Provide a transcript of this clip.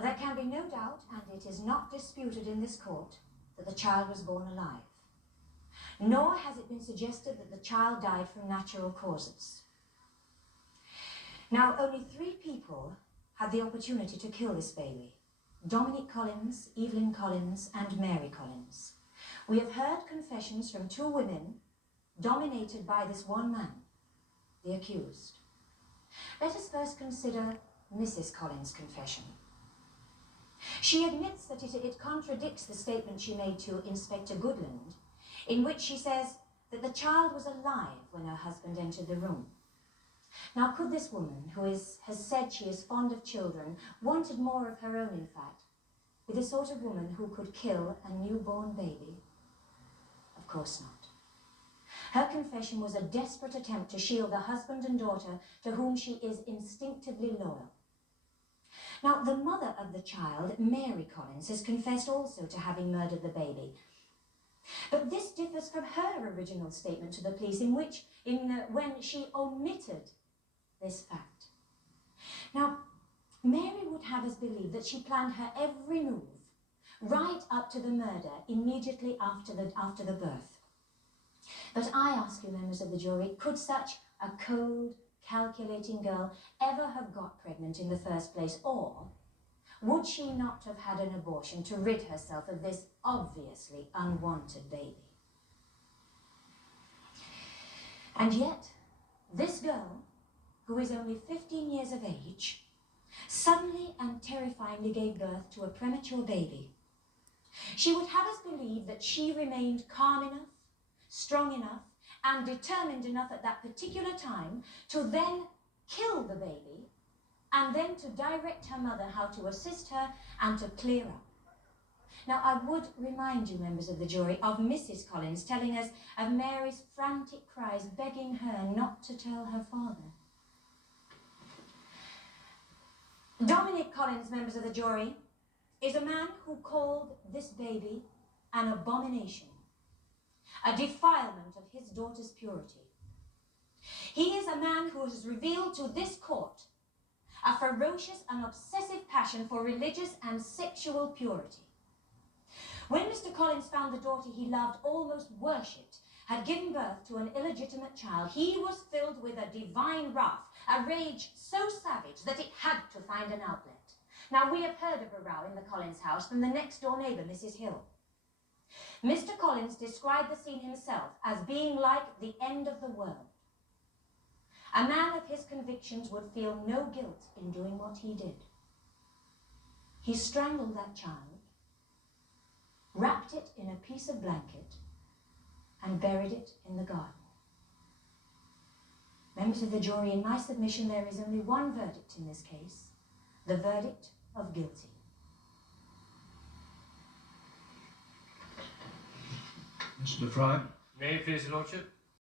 There can be no doubt, and it is not disputed in this court, that the child was born alive. Nor has it been suggested that the child died from natural causes. Now, only 3 people had the opportunity to kill this baby: Dominic Collins, Evelyn Collins, and Mary Collins. We have heard confessions from 2 women dominated by this one man, the accused. Let us first consider Mrs. Collins' confession. She admits that it contradicts the statement she made to Inspector Goodland, in which she says that the child was alive when her husband entered the room. Now, could this woman, who has said she is fond of children, wanted more of her own, in fact, be the sort of woman who could kill a newborn baby? Of course not. Her confession was a desperate attempt to shield the husband and daughter to whom she is instinctively loyal. Now, the mother of the child, Mary Collins, has confessed also to having murdered the baby. But this differs from her original statement to the police, when she omitted this fact. Now, Mary would have us believe that she planned her every move right up to the murder immediately after the birth. But I ask you, members of the jury, could such a cold, calculating girl ever have got pregnant in the first place, or would she not have had an abortion to rid herself of this obviously unwanted baby? And yet, this girl, who is only 15 years of age, suddenly and terrifyingly gave birth to a premature baby. She would have us believe that she remained calm enough, strong enough, and determined enough at that particular time to then kill the baby, and then to direct her mother how to assist her and to clear up. Now, I would remind you, members of the jury, of Mrs. Collins telling us of Mary's frantic cries begging her not to tell her father. Dominic Collins, members of the jury, is a man who called this baby an abomination, a defilement of his daughter's purity. He is a man who has revealed to this court a ferocious and obsessive passion for religious and sexual purity. When Mr. Collins found the daughter he loved, almost worshipped, had given birth to an illegitimate child, he was filled with a divine wrath, a rage so savage that it had to find an outlet. Now, we have heard of a row in the Collins house from the next door neighbour, Mrs. Hill. Mr. Collins described the scene himself as being like the end of the world. A man of his convictions would feel no guilt in doing what he did. He strangled that child, wrapped it in a piece of blanket, and buried it in the garden. Members of the jury, in my submission, there is only one verdict in this case, the verdict of guilty. Mr. Fry. May it please your lordship?